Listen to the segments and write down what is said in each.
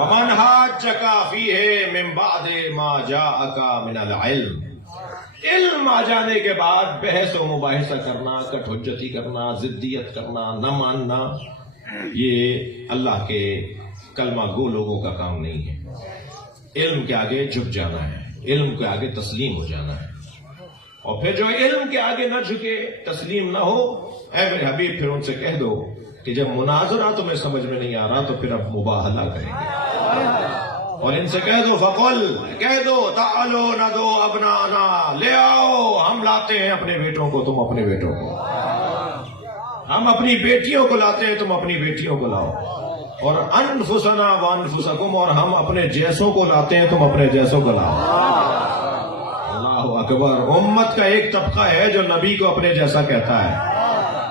ومن حاجک فیہ من بعد ما جاءک من العلم، علم آ جانے کے بعد بحث و مباحثہ کرنا، کٹ حجتی کرنا، ضدیت کرنا، نہ ماننا، یہ اللہ کے کلمہ گو لوگوں کا کام نہیں ہے۔ علم کے آگے جھک جانا ہے، علم کے آگے تسلیم ہو جانا ہے، اور پھر جو علم کے آگے نہ جھکے، تسلیم نہ ہو، اے میرے حبیب پھر ان سے کہہ دو کہ جب مناظرہ تمہیں سمجھ میں نہیں آ رہا تو پھر اب مباہلہ کریں گے، اور ان سے کہہ دو فقل، کہہ دو تعالو ندعو ابنانا، لے آؤ ہم لاتے ہیں اپنے بیٹوں کو، تم اپنے بیٹوں کو، ہم اپنی بیٹیوں کو لاتے ہیں، تم اپنی بیٹیوں کو لاؤ، اور انفسنا وانفسکم، اور ہم اپنے جیسوں کو لاتے ہیں، تم اپنے جیسوں کو لاؤ۔ اللہ اکبر۔ امت کا ایک طبقہ ہے جو نبی کو اپنے جیسا کہتا ہے،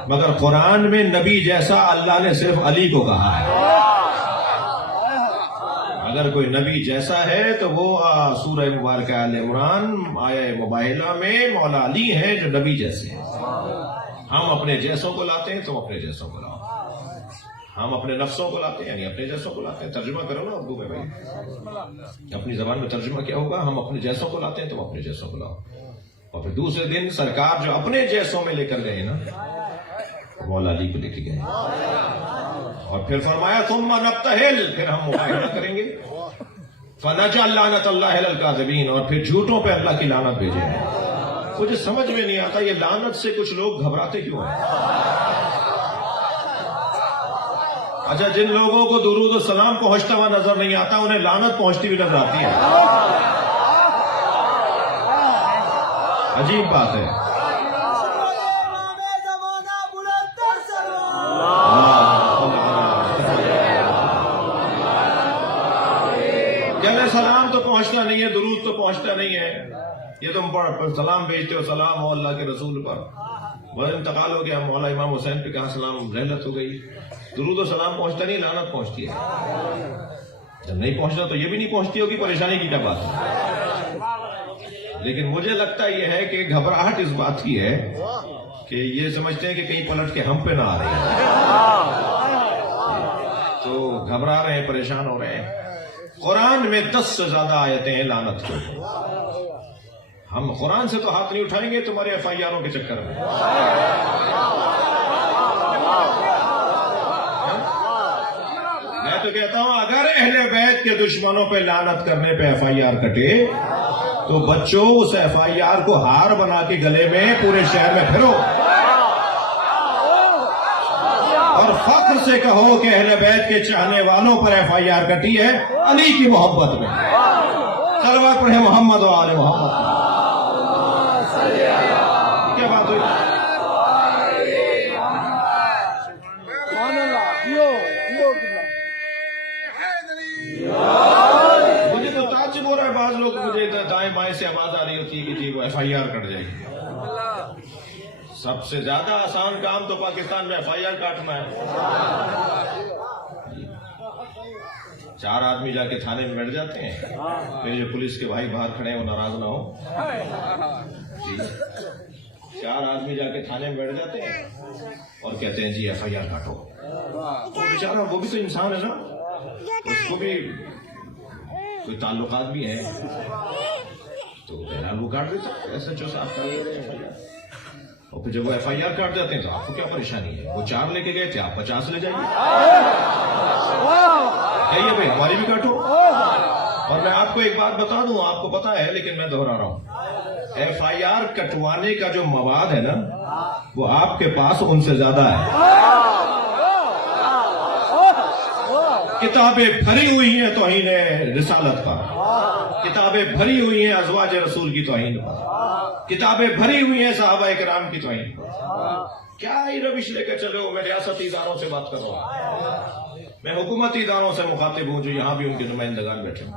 مگر قرآن میں نبی جیسا اللہ نے صرف علی کو کہا ہے۔ اگر کوئی نبی جیسا ہے تو وہ سورہ مبارکہ آل عمران آیہ مباہلہ میں مولا علی ہیں جو نبی جیسے ہیں۔ ہم اپنے جیسوں کو لاتے ہیں، تم اپنے جیسوں کو لاؤ۔ ہم اپنے نفسوں کو لاتے ہیں، یعنی اپنے جیسوں کو لاتے ہیں۔ ترجمہ کرو نا اردو میں بھائی، اپنی زبان میں ترجمہ کیا ہوگا؟ ہم اپنے جیسوں کو لاتے ہیں، تم اپنے جیسوں کو لاؤ۔ اور پھر دوسرے دن سرکار جو اپنے جیسوں میں لے کر گئے نا، مولا علی کو لے کے گئے، اور پھر فرمایا ثم نبتہل، پھر ہم مباہلہ کریں گے، فنجعل لعنت اللہ علی الکاذبین، اور پھر جھوٹوں پہ اللہ کی لعنت بھیجیں گے۔ مجھے سمجھ میں نہیں آتا یہ لعنت سے کچھ لوگ گھبراتے کیوں ہیں؟ اچھا، جن لوگوں کو درود و سلام پہنچتا ہوا نظر نہیں آتا انہیں لعنت پہنچتی ہوئی نظر آتی ہے۔ عجیب بات ہے۔ سلام تو پہنچتا نہیں ہے، درود تو پہنچتا نہیں ہے، یہ تم سلام بھیجتے ہو، سلام ہو اللہ کے رسول پر، بہت انتقال ہو گیا، مولا امام حسین پہ کہاں سلام رحلت ہو گئی، درود و سلام پہنچتا نہیں، لعنت پہنچتی ہے۔ جب نہیں پہنچتا تو یہ بھی نہیں پہنچتی ہوگی، پریشانی کی کیا بات ہے؟ لیکن مجھے لگتا یہ ہے کہ گھبراہٹ اس بات کی ہے کہ یہ سمجھتے ہیں کہ کہیں پلٹ کے ہم پہ نہ آ رہے ہیں، تو گھبرا رہے ہیں، پریشان ہو رہے ہیں۔ قرآن میں 10 سے زیادہ آیتیں ہیں لعنت کو۔ ہم قرآن سے تو ہاتھ نہیں اٹھائیں گے تمہارے ایف آئی آروں کے چکر میں۔ میں تو کہتا ہوں اگر اہل بیت کے دشمنوں پہ لعنت کرنے پہ ایف آئی آر کٹے تو بچوں اس ایف آئی آر کو ہار بنا کے گلے میں پورے شہر میں پھرو، اور فخر سے کہو کہ اہل بیت کے چاہنے والوں پر ایف آئی آر کٹی ہے علی کی محبت میں۔ صلوات پڑھے محمد و آل محمد۔ کیا بات ہوئی؟ مجھے تو تعجب ہو رہا ہے، بعض لوگ مجھے دائیں بائیں سے آواز آ رہی ہوتی ہے کہ جی وہ ایف آئی آر کٹ جائے گی۔ سب سے زیادہ آسان کام تو پاکستان میں ایف آئی آر کاٹنا ہے۔ 4 آدمی جا کے تھانے میں بیٹھ جاتے ہیں، پھر جو پولیس کے بھائی باہر کھڑے ہیں وہ ناراض نہ ہو جی، 4 آدمی جا کے تھانے میں بیٹھ جاتے ہیں اور کہتے ہیں جی ایف آئی آر کاٹو۔ تو بیچارہ وہ بھی تو انسان ہے نا، اس کو بھی کوئی تعلقات بھی ہیں، تو بہرحال وہ کاٹ دیتا ہے، ایس ایچ او صاحب کر دیتے ہیں ایف آئی آر۔ اور پھر جب وہ ایف آئی آر کاٹ جاتے ہیں تو آپ کو کیا پریشانی ہے؟ وہ 4 لے کے گئے تھے، آپ 50 لے جائیے، کہیے بھائی ہماری بھی کاٹو۔ اور میں آپ کو ایک بات بتا دوں، آپ کو پتا ہے لیکن میں دہرا رہا ہوں، ایف آئی آر کٹوانے کا جو مواد ہے نا وہ آپ کے پاس ان سے زیادہ ہے۔ کتابیں بھری ہوئی ہیں توہین رسالت پر، کتابیں بھری ہوئی ہیں ازواج رسول کی توہین پر، کتابیں بھری ہوئی ہیں صحابہ کرام کی توہین پر۔ کیا ہی روش لے کر چلے ہو؟ میں ریاستی اداروں سے بات کر رہا ہوں، میں حکومتی اداروں سے مخاطب ہوں جو یہاں بھی ان کے نمائندگان بیٹھے ہیں۔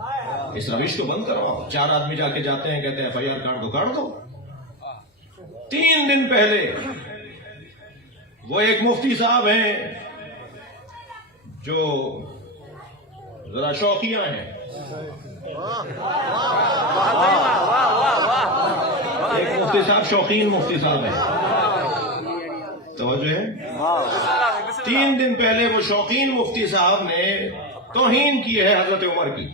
اس روش کو بند کرواؤ۔ 4 آدمی جا کے جاتے ہیں، کہتے ہیں ایف آئی آر کاٹ کو کاٹ دو۔ 3 دن پہلے وہ ایک مفتی صاحب ہیں جو ذرا شوقیاں ہیں، ایک مفتی صاحب شوقین مفتی صاحب ہیں، توجہ ہے، 3 دن پہلے وہ شوقین مفتی صاحب نے توہین کی ہے حضرت عمر کی،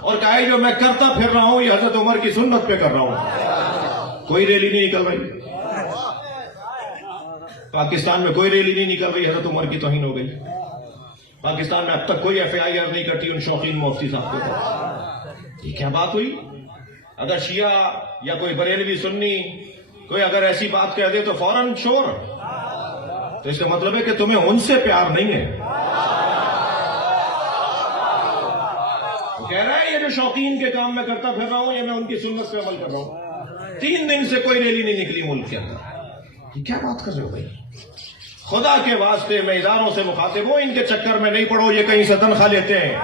اور کہا ہے جو میں کرتا پھر رہا ہوں یہ حضرت عمر کی سنت پہ کر رہا ہوں۔ کوئی ریلی نہیں نکل رہی پاکستان میں، کوئی ریلی نہیں نکل رہی، حضرت عمر کی توہین ہو گئی۔ پاکستان میں اب تک کوئی FIR نہیں کرتی ان شوقین مفتی صاحب کو۔ یہ کیا بات ہوئی؟ اگر شیعہ یا کوئی بریلوی سنی کوئی اگر ایسی بات کہہ دے تو فوراً شور، تو اس کا مطلب ہے کہ تمہیں ان سے پیار نہیں ہے۔ وہ کہہ رہا ہے یہ جو شوقین کے کام میں کرتا پھر رہا ہوں یہ میں ان کی سنت پہ عمل کر رہا ہوں۔ 3 دن سے کوئی ریلی نہیں نکلی ملک کے اندر، یہ کیا بات کر رہے ہو بھائی؟ خدا کے واسطے میں اداروں سے مخاطب ہوں، ان کے چکر میں نہیں پڑو، یہ کہیں سے تنخواہ لیتے ہیں،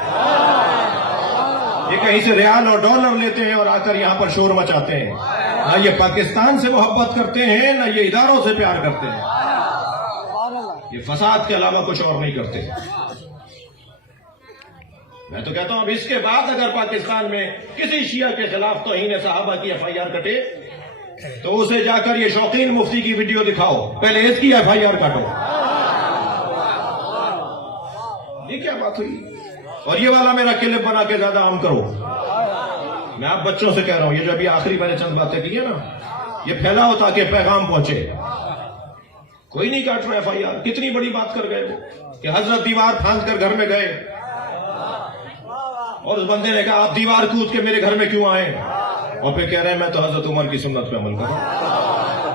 یہ کہیں سے ریال اور ڈالر لیتے ہیں اور آ کر یہاں پر شور مچاتے ہیں۔ نہ یہ پاکستان سے محبت کرتے ہیں نہ یہ اداروں سے پیار کرتے ہیں، یہ فساد کے علاوہ کچھ اور نہیں کرتے۔ میں تو کہتا ہوں اب اس کے بعد اگر پاکستان میں کسی شیعہ کے خلاف توہین صحابہ کی FIR کٹے تو اسے جا کر یہ شوقین مفتی کی ویڈیو دکھاؤ، پہلے اس کی FIR کاٹو۔ یہ کیا بات ہوئی؟ اور یہ والا میرا کلپ بنا کے زیادہ عام کرو۔ میں آپ بچوں سے کہہ رہا ہوں، یہ جو ابھی آخری میں نے چند باتیں کی ہیں نا، یہ پھیلاؤ تاکہ پیغام پہنچے۔ کوئی نہیں کاٹ رہا FIR، کتنی بڑی بات کر گئے وہ کہ حضرت دیوار پھاند کر گھر میں گئے اور اس بندے نے کہا آپ دیوار کود کے میرے گھر میں کیوں آئے، اور پھر کہہ رہے ہیں میں تو حضرت عمر کی سنت پہ عمل کر رہا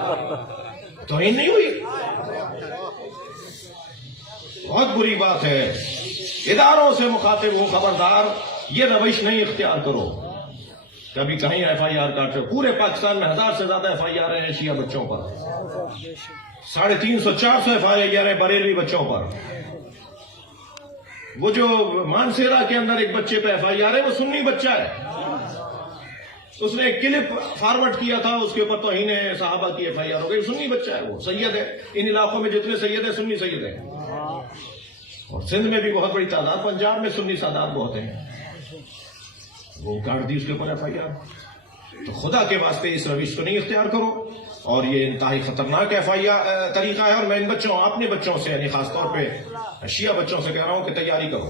ہوں۔ توہین نہیں ہوئی؟ بہت بری بات ہے۔ اداروں سے مخاطب ہوں، خبردار یہ روش نہیں اختیار کرو۔ کبھی کہیں FIR کاٹ رہے، پورے پاکستان میں 1000 سے زیادہ FIR ہیں شیعہ بچوں پر، 350-400 FIR ہیں بریلوی بچوں پر۔ وہ جو مانسیرا کے اندر ایک بچے پہ FIR ہے، وہ سنی بچہ ہے، اس نے ایک کلپ فارورڈ کیا تھا، اس کے اوپر توہین صحابہ کی FIR ہو گئی۔ سنی بچہ ہے، وہ سید ہے، ان علاقوں میں جتنے سید ہیں سنی سید ہیں، اور سندھ میں بھی بہت بڑی تعداد، پنجاب میں سنی تعداد بہت ہیں، وہ کاٹ دی اس کے اوپر FIR۔ تو خدا کے واسطے اس روش کو نہیں اختیار کرو، اور یہ انتہائی خطرناک FIR طریقہ ہے۔ اور میں ان بچوں، اپنے بچوں سے یعنی خاص طور پہ شیعہ بچوں سے کہہ رہا ہوں کہ تیاری کرو،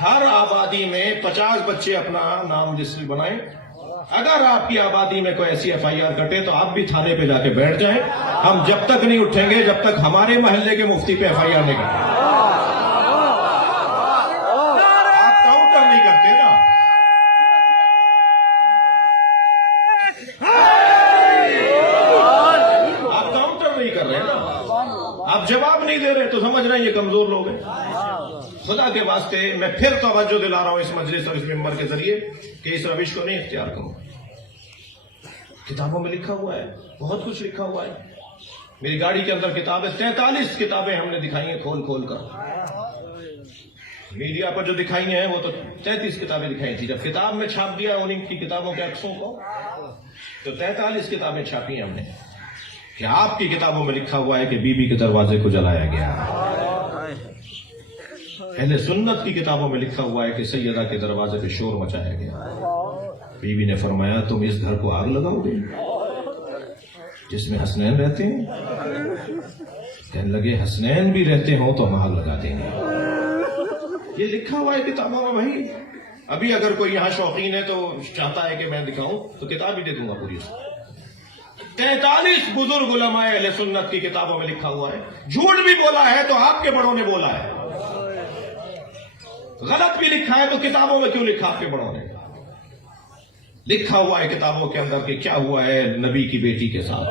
ہر آبادی میں 50 بچے اپنا نام لسٹ بنائیں۔ اگر آپ کی آبادی میں کوئی ایسی FIR کٹے تو آپ بھی تھانے پہ جا کے بیٹھ جائیں، ہم جب تک نہیں اٹھیں گے جب تک ہمارے محلے کے مفتی پہ FIR نہیں کٹے۔ آپ کاؤنٹر نہیں کرتے نا، آپ کاؤنٹر نہیں کر رہے نا، آپ جواب نہیں دے رہے تو سمجھ رہے ہیں یہ کمزور لوگ ہیں۔ خدا کے واسطے میں پھر توجہ دلا رہا ہوں اس مجلس اور اس ممبر کے ذریعے کہ اس روش کو نہیں اختیار کروں۔ کتابوں میں لکھا ہوا ہے، بہت کچھ لکھا ہوا ہے، میری گاڑی کے اندر کتابیں 43 کتابیں ہم نے دکھائی ہیں کھول کھول کر، میڈیا پر جو دکھائی ہیں وہ تو 33 کتابیں دکھائی تھی، جب کتاب میں چھاپ دیا ان کی کتابوں کے عکسوں کو تو 43 کتابیں چھاپی ہیں ہم نے کہ آپ کی کتابوں میں لکھا ہوا ہے کہ بی بی کے دروازے کو جلایا گیا، اہل سنت کی کتابوں میں لکھا ہوا ہے کہ سیدہ کے دروازے پہ شور مچایا گیا۔ بی بی نے فرمایا تم اس گھر کو آگ لگاؤ گے جس میں حسنین رہتے ہیں؟ کہنے لگے حسنین بھی رہتے ہوں تو ہم آگ لگا دیں گے۔ یہ لکھا ہوا ہے کتابوں میں بھائی۔ ابھی اگر کوئی یہاں شوقین ہے تو چاہتا ہے کہ میں دکھاؤں تو کتاب ہی دے دوں گا پوری۔ 43 بزرگ علماء اہل سنت کی کتابوں میں لکھا ہوا ہے۔ جھوٹ بھی بولا ہے تو آپ کے بڑوں نے بولا ہے، غلط بھی لکھا ہے تو کتابوں میں کیوں لکھا آپ کے بڑوں نے؟ لکھا ہوا ہے کتابوں کے اندر کہ کیا ہوا ہے نبی کی بیٹی کے ساتھ۔